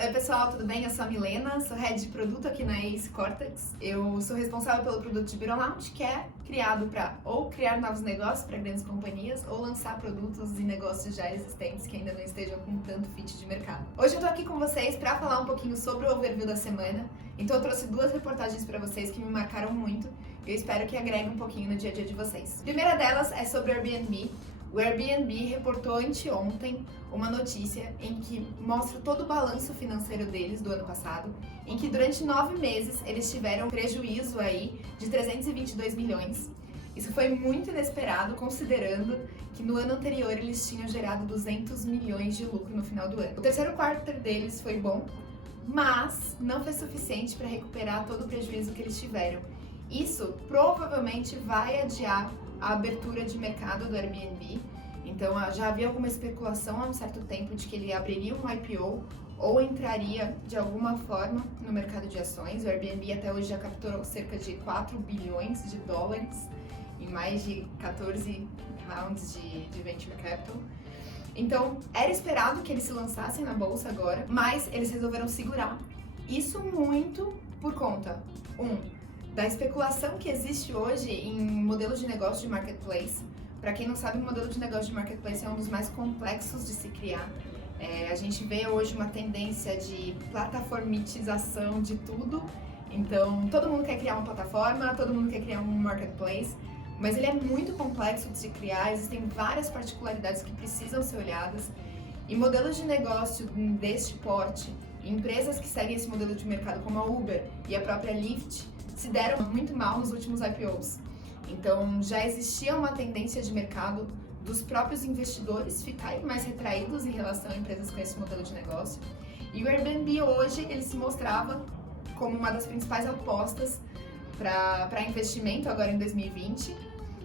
Oi pessoal, tudo bem? Eu sou a Milena, sou Head de Produto aqui na Ace Cortex. Eu sou responsável pelo produto de Beerolounge, que é criado para ou criar novos negócios para grandes companhias ou lançar produtos e negócios já existentes que ainda não estejam com tanto fit de mercado. Hoje eu tô aqui com vocês para falar um pouquinho sobre o overview da semana. Então eu trouxe duas reportagens para vocês que me marcaram muito e eu espero que agregue um pouquinho no dia a dia de vocês. A primeira delas é sobre o Airbnb. O Airbnb reportou anteontem uma notícia em que mostra todo o balanço financeiro deles do ano passado, em que durante 9 meses eles tiveram prejuízo aí de 322 milhões. Isso foi muito inesperado, considerando que no ano anterior eles tinham gerado 200 milhões de lucro no final do ano. O terceiro quarto deles foi bom, mas não foi suficiente para recuperar todo o prejuízo que eles tiveram. Isso provavelmente vai adiar a abertura de mercado do Airbnb. Então já havia alguma especulação há um certo tempo de que ele abriria um IPO ou entraria de alguma forma no mercado de ações. O Airbnb até hoje já capturou cerca de 4 bilhões de dólares em mais de 14 rounds de venture capital. Então era esperado que eles se lançassem na bolsa agora, mas eles resolveram segurar. Isso muito por conta, da especulação que existe hoje em modelos de negócio de marketplace. Para quem não sabe, o modelo de negócio de marketplace é um dos mais complexos de se criar. A gente vê hoje uma tendência de plataformitização de tudo. Então, todo mundo quer criar uma plataforma, todo mundo quer criar um marketplace, mas ele é muito complexo de se criar, existem várias particularidades que precisam ser olhadas. E modelos de negócio deste porte, empresas que seguem esse modelo de mercado como a Uber e a própria Lyft, se deram muito mal nos últimos IPOs. Então já existia uma tendência de mercado dos próprios investidores ficarem mais retraídos em relação a empresas com esse modelo de negócio. E o Airbnb hoje ele se mostrava como uma das principais apostas para investimento agora em 2020.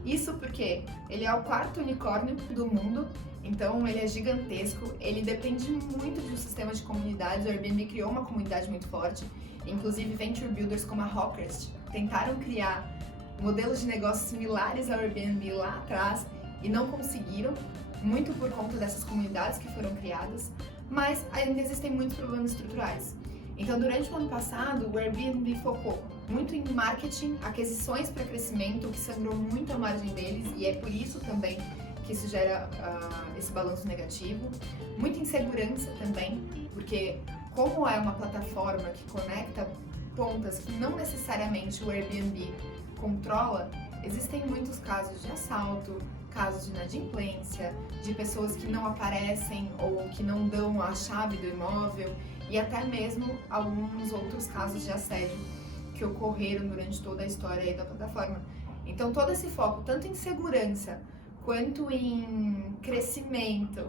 Isso porque ele é o quarto unicórnio do mundo, então ele é gigantesco, ele depende muito de um sistema de comunidades. O Airbnb criou uma comunidade muito forte, inclusive venture builders como a Hawkers tentaram criar modelos de negócios similares ao Airbnb lá atrás e não conseguiram, muito por conta dessas comunidades que foram criadas, mas ainda existem muitos problemas estruturais. Então, durante o ano passado, o Airbnb focou muito em marketing, aquisições para crescimento, o que sangrou muito a margem deles, e é por isso também que isso gera esse balanço negativo. Muita insegurança também, porque como é uma plataforma que conecta pontas que não necessariamente o Airbnb controla, existem muitos casos de assalto, casos de inadimplência, de pessoas que não aparecem ou que não dão a chave do imóvel e até mesmo alguns outros casos de assédio que ocorreram durante toda a história aí da plataforma. Então todo esse foco, tanto em segurança quanto em crescimento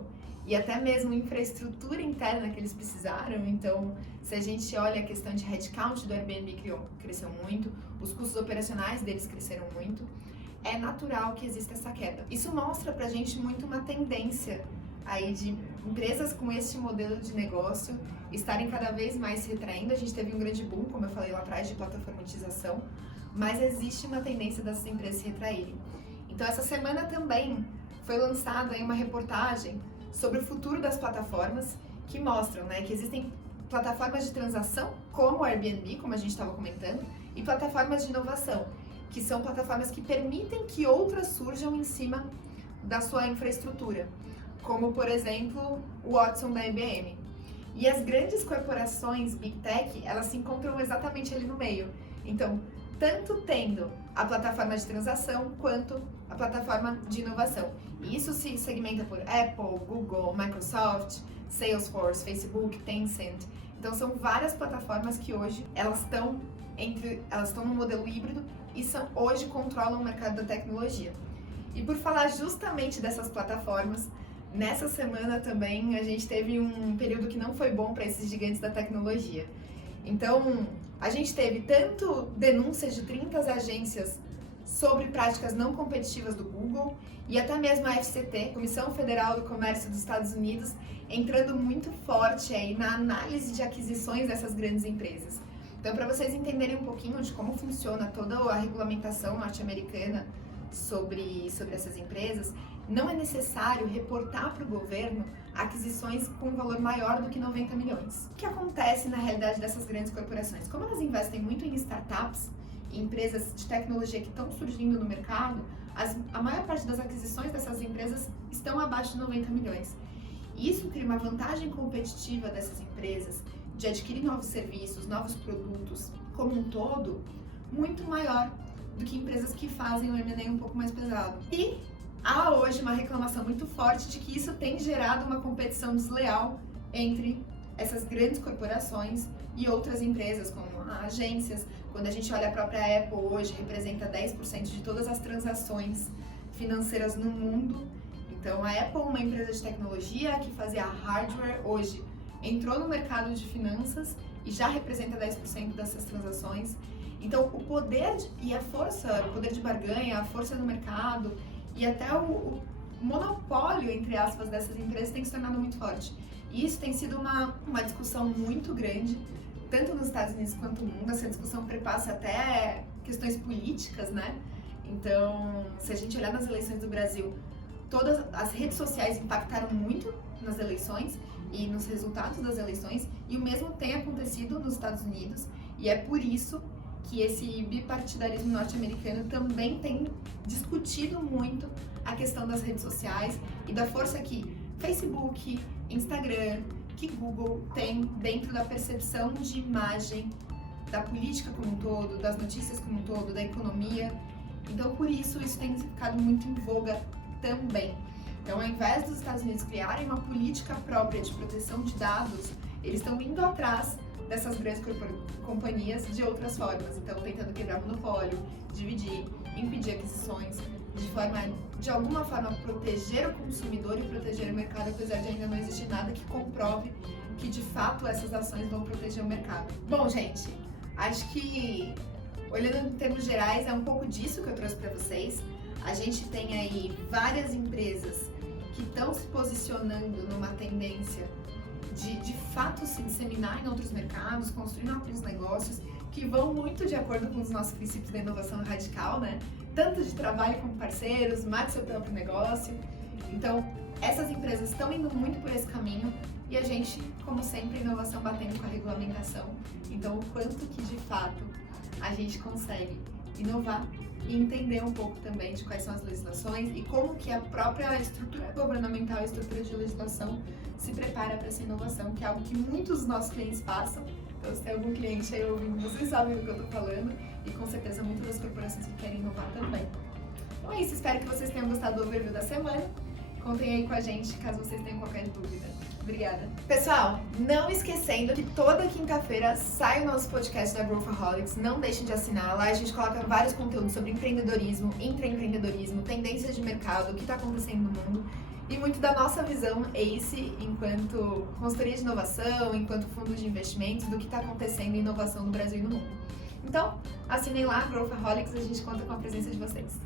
e até mesmo infraestrutura interna que eles precisaram. Então, se a gente olha a questão de headcount do Airbnb cresceu muito, os custos operacionais deles cresceram muito, é natural que exista essa queda. Isso mostra pra gente muito uma tendência aí de empresas com esse modelo de negócio estarem cada vez mais se retraindo. A gente teve um grande boom, como eu falei lá atrás, de plataformatização, mas existe uma tendência dessas empresas se retraírem. Então, essa semana também foi lançada aí uma reportagem sobre o futuro das plataformas, que mostram, que existem plataformas de transação, como o Airbnb, como a gente estava comentando, e plataformas de inovação, que são plataformas que permitem que outras surjam em cima da sua infraestrutura, como, por exemplo, o Watson da IBM. E as grandes corporações, Big Tech, elas se encontram exatamente ali no meio. Então, tanto tendo a plataforma de transação quanto a plataforma de inovação. E isso se segmenta por Apple, Google, Microsoft, Salesforce, Facebook, Tencent. Então são várias plataformas que hoje elas estão no modelo híbrido e hoje controlam o mercado da tecnologia. E por falar justamente dessas plataformas, nessa semana também a gente teve um período que não foi bom para esses gigantes da tecnologia. Então, a gente teve tanto denúncias de 30 agências sobre práticas não competitivas do Google e até mesmo a FCT, Comissão Federal do Comércio dos Estados Unidos, entrando muito forte aí na análise de aquisições dessas grandes empresas. Então, para vocês entenderem um pouquinho de como funciona toda a regulamentação norte-americana sobre essas empresas, não é necessário reportar para o governo aquisições com um valor maior do que 90 milhões. O que acontece na realidade dessas grandes corporações? Como elas investem muito em startups, em empresas de tecnologia que estão surgindo no mercado, a maior parte das aquisições dessas empresas estão abaixo de 90 milhões. Isso cria uma vantagem competitiva dessas empresas de adquirir novos serviços, novos produtos, como um todo, muito maior do que empresas que fazem o M&A um pouco mais pesado. E há hoje uma reclamação muito forte de que isso tem gerado uma competição desleal entre essas grandes corporações e outras empresas, como agências. Quando a gente olha a própria Apple hoje, representa 10% de todas as transações financeiras no mundo. Então a Apple, uma empresa de tecnologia que fazia hardware, hoje entrou no mercado de finanças e já representa 10% dessas transações. Então o poder e a força, o poder de barganha, a força do mercado e até o monopólio, entre aspas, dessas empresas tem se tornado muito forte. E isso tem sido uma discussão muito grande, tanto nos Estados Unidos quanto no mundo. Essa discussão perpassa até questões políticas, né? Então, se a gente olhar nas eleições do Brasil, todas as redes sociais impactaram muito nas eleições e nos resultados das eleições, e o mesmo tem acontecido nos Estados Unidos, e é por isso que esse bipartidarismo norte-americano também tem discutido muito a questão das redes sociais e da força que Facebook, Instagram, que Google tem dentro da percepção de imagem da política como um todo, das notícias como um todo, da economia. Então, por isso tem ficado muito em voga também. Então, ao invés dos Estados Unidos criarem uma política própria de proteção de dados, eles estão indo atrás dessas grandes companhias de outras formas. Então, tentando quebrar monopólio, dividir, impedir aquisições, de alguma forma proteger o consumidor e proteger o mercado, apesar de ainda não existir nada que comprove que de fato essas ações vão proteger o mercado. Bom, gente, acho que olhando em termos gerais é um pouco disso que eu trouxe para vocês. A gente tem aí várias empresas que estão se posicionando numa tendência de fato se disseminar em outros mercados, construir novos negócios que vão muito de acordo com os nossos princípios da inovação radical, né? Tanto de trabalho com parceiros, mate seu próprio negócio. Então, essas empresas estão indo muito por esse caminho e a gente, como sempre, inovação batendo com a regulamentação. Então, o quanto que de fato a gente consegue inovar e entender um pouco também de quais são as legislações e como que a própria estrutura governamental e a estrutura de legislação se prepara para essa inovação, que é algo que muitos dos nossos clientes passam. Então, se tem algum cliente aí ouvindo, vocês sabem do que eu tô falando, e com certeza muitas das corporações que querem inovar também. Então é isso, espero que vocês tenham gostado do overview da semana. Contem aí com a gente caso vocês tenham qualquer dúvida. Obrigada. Pessoal, não esquecendo que toda quinta-feira sai o nosso podcast da Growthaholics. Não deixem de assinar. Lá a gente coloca vários conteúdos sobre empreendedorismo, intraempreendedorismo, tendências de mercado, o que está acontecendo no mundo e muito da nossa visão ACE enquanto consultoria de inovação, enquanto fundo de investimentos, do que está acontecendo em inovação no Brasil e no mundo. Então, assinem lá, Growthaholics, a gente conta com a presença de vocês.